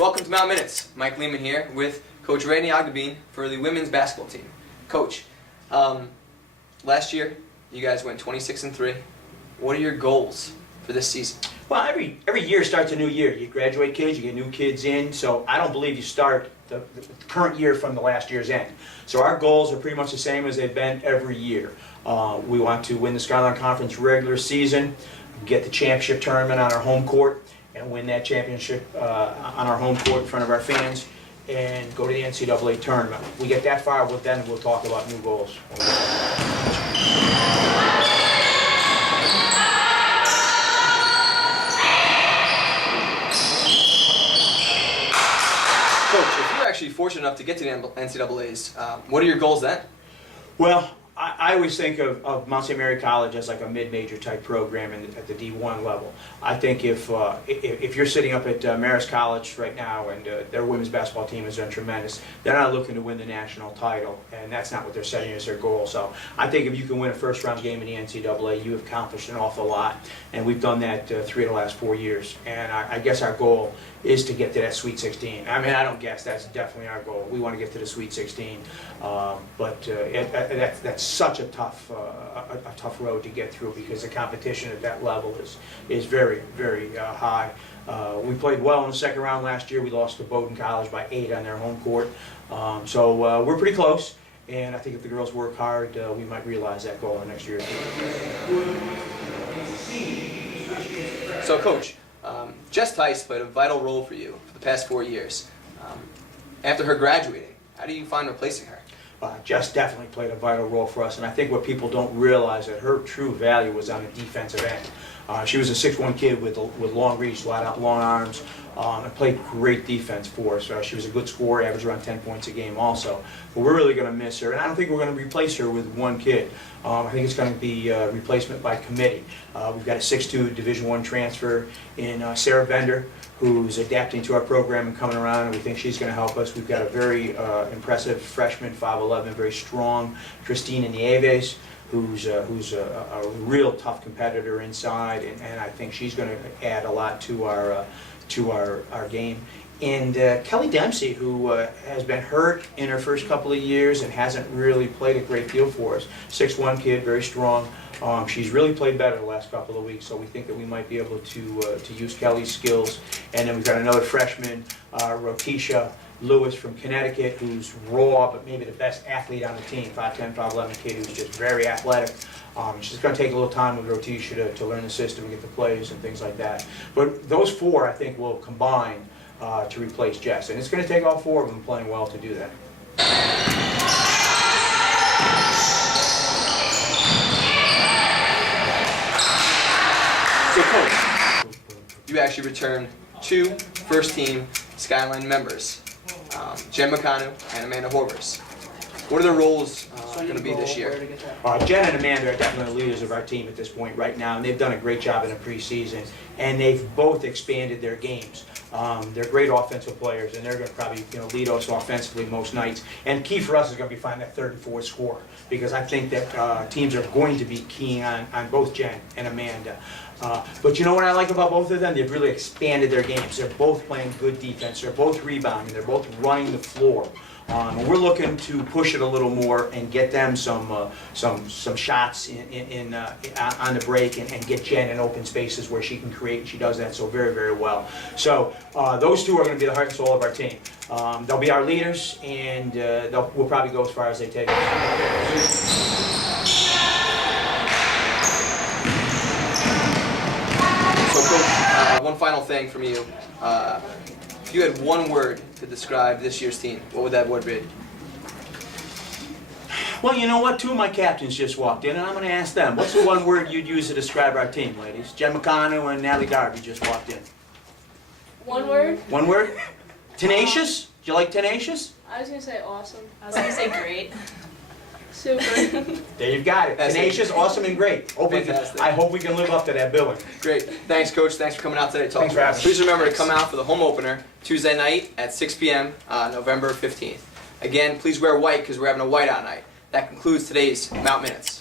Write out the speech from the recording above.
Welcome to Mount Minutes. Mike Lehman here with Coach Randall Ognibene for the women's basketball team. Coach, last year you guys went 26-3. What are your goals for this season? Well, every year starts a new year. You graduate kids, you get new kids in, so I don't believe you start the current year from the last year's end. So our goals are pretty much the same as they've been every year. We want to win the Skyline Conference regular season, get the championship tournament on our home court, and win that championship on our home court in front of our fans, and go to the NCAA tournament. We get that far, then we'll talk about new goals. Coach, if you're actually fortunate enough to get to the NCAAs, what are your goals then? Well, I always think of Mount St. Mary College as like a mid-major type program at the D1 level. I think if you're sitting up at Marist College right now and their women's basketball team has done tremendous, they're not looking to win the national title, and that's not what they're setting as their goal. So I think if you can win a first-round game in the NCAA, you have accomplished an awful lot, and we've done that 3 of the last 4 years. And I guess our goal is to get to that Sweet 16. I mean, I don't guess, that's definitely our goal. We want to get to the Sweet 16, but that's such a tough road to get through, because the competition at that level is very, very high. We played well in the second round last year. We lost to Bowdoin College by 8 on their home court. So we're pretty close, and I think if the girls work hard, we might realize that goal in the next year. So, Coach, Jess Tice played a vital role for you for the past 4 years. After her graduating, how do you find replacing her? Jess definitely played a vital role for us, and I think what people don't realize that her true value was on the defensive end. She was a 6'1" kid with long reach, long arms, and played great defense for us. She was a good scorer, averaged around 10 points a game also. But we're really going to miss her, and I don't think we're going to replace her with one kid. I think it's going to be a replacement by committee. We've got a 6'2" Division I transfer in Sarah Bender, who's adapting to our program and coming around, and we think she's going to help us. We've got a very impressive freshman, 5'11", very strong, Christina Nieves, who's a real tough competitor inside, and I think she's going to add a lot to our game. And Kelly Dempsey, who has been hurt in her first couple of years and hasn't really played a great deal for us. 6'1" kid, very strong. She's really played better the last couple of weeks, so we think that we might be able to use Kelly's skills. And then we've got another freshman, Rotisha Lewis from Connecticut, who's raw, but maybe the best athlete on the team, 5'10", 5'11" kid who's just very athletic. She's going to take a little time with Rotisha to learn the system and get the plays and things like that. But those 4, I think, will combine to replace Jess, and it's going to take all 4 of them playing well to do that. So, Coach, you actually returned 2 first-team Skyline members, Jen McConu and Amanda Horvers. What are their roles going to be this year? Jen and Amanda are definitely leaders of our team at this point right now, and they've done a great job in the preseason, and they've both expanded their games. They're great offensive players, and they're going to probably lead us offensively most nights. And key for us is going to be finding that 3rd and 4th scorer, because I think that teams are going to be keen on both Jen and Amanda. But you know what I like about both of them? They've really expanded their games. They're both playing good defense. They're both rebounding. They're both running the floor. And we're looking to push it a little more and get them some shots on the break, and get Jen in open spaces where she can create. She does that so very, very well. So those 2 are going to be the heart and soul of our team. They'll be our leaders, and we'll probably go as far as they take us. So, Coach, one final thing from you. If you had one word to describe this year's team, what would that word be? Well, you know what? 2 of my captains just walked in, and I'm going to ask them. What's the one word you'd use to describe our team, ladies? Jen McConu and Natalie Darby just walked in. One word? One word? Tenacious? Do you like tenacious? I was going to say awesome. I was going to say great. Super. There you've got it. That's tenacious, awesome, and great. I hope we can live up to that billing. Great. Thanks, Coach. Thanks for coming out today. Thanks for having me. Please remember to come out for the home opener Tuesday night at 6 p.m. November 15th. Again, please wear white because we're having a whiteout night. That concludes today's Mount Minutes.